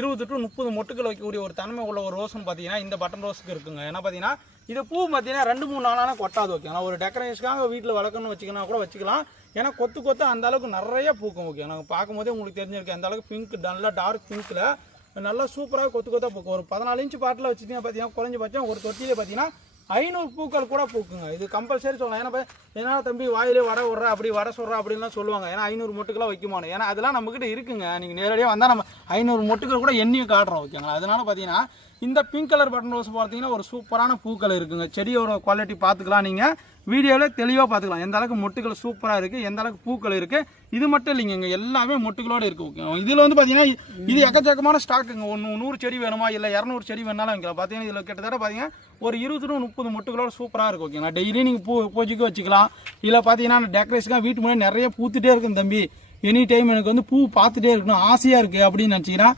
20 to 30 மொட்டுகள் வைக்கக்கூடிய ஒரு தன்மை உள்ள ஒரு ரோஸ்னு பார்த்தீங்கன்னா இந்த பட்டன் ரோஸுக்கு இருக்குங்க. ஏன்னா பார்த்தீங்கன்னா இது பூ பார்த்தீங்கன்னா 2-3 நாளான கொட்டாது. ஓகேங்களா, ஒரு டெக்கரேஷனுக்காக வீட்டில் வளர்க்கணும்னு வச்சுக்கணும் கூட வச்சுக்கலாம். ஏன்னா கொத்து அந்த அளவுக்கு நிறைய பூக்கும். ஓகே, நாங்கள் பார்க்கும்போதே உங்களுக்கு தெரிஞ்சிருக்கு அந்த அளவுக்கு பிங்க், நல்லா டார்க் பிங்க்கில் நல்லா சூப்பராக கொத்தாக பூக்கும். ஒரு 14 இன்ச் பாட்டில் வச்சுட்டீங்கன்னா பார்த்தீங்கன்னா குறைஞ்சபட்சம் ஒரு தொட்டியிலே பார்த்தீங்கன்னா 500 பூக்கள் கூட பூக்குங்க. இது கம்பல்சரி சொல்லலாம். ஏன்னா என்ன தம்பி வாயிலே வடை விட்ற அப்படி வடை சொல்கிற அப்படின்லாம் சொல்லுவாங்க. ஏன்னா 500 மொட்டுக்கெல்லாம் வைக்குமானு. ஏன்னா அதெல்லாம் நம்மக்கிட்ட இருக்குங்க. நீங்கள் நேரடியாக வந்தால் நம்ம 500 மொட்டுக்கள் கூட எண்ணியும் காட்டுறோம். ஓகேங்களா, அதனால பார்த்தீங்கன்னா இந்த பிங்க் கலர் பட்டன் ரோஸ் பார்த்தீங்கன்னா ஒரு சூப்பரான பூக்கள் இருக்குங்க. செடியோட குவாலிட்டி பார்த்துக்கலாம். நீங்கள் வீடியோவில் தெளிவாக பார்த்துக்கலாம் எந்த அளவுக்கு மொட்டுகள் சூப்பராக இருக்குது, எந்த அளவுக்கு பூக்கள் இருக்குது. இது மட்டும் இல்லைங்க, இங்கே எல்லாமே மொட்டுகளோடு இருக்குது. ஓகே, இதில் வந்து பார்த்தீங்கன்னா இது எக்கச்சக்கமான ஸ்டாக்குங்க. 100 செடி வேணுமா இல்லை 200 செடி வேணாலும் வைக்கலாம். பார்த்தீங்கன்னா இதில் கிட்டத்தட்ட பார்த்தீங்கன்னா ஒரு 20 to 30 மொட்டுகளோட சூப்பராக இருக்கும். ஓகேங்களா, டெய்லி நீங்கள் பூஜைக்கு வச்சுக்கலாம். இல்லை பார்த்தீங்கன்னா டெக்கரேஷனாக வீட்டு முன்னாடி நிறைய பூத்துட்டே இருக்கும் தம்பி, எனி டைம் எனக்கு வந்து பூ பார்த்துட்டே இருக்கணும் ஆசையாக இருக்குது அப்படின்னு நினச்சிங்கன்னா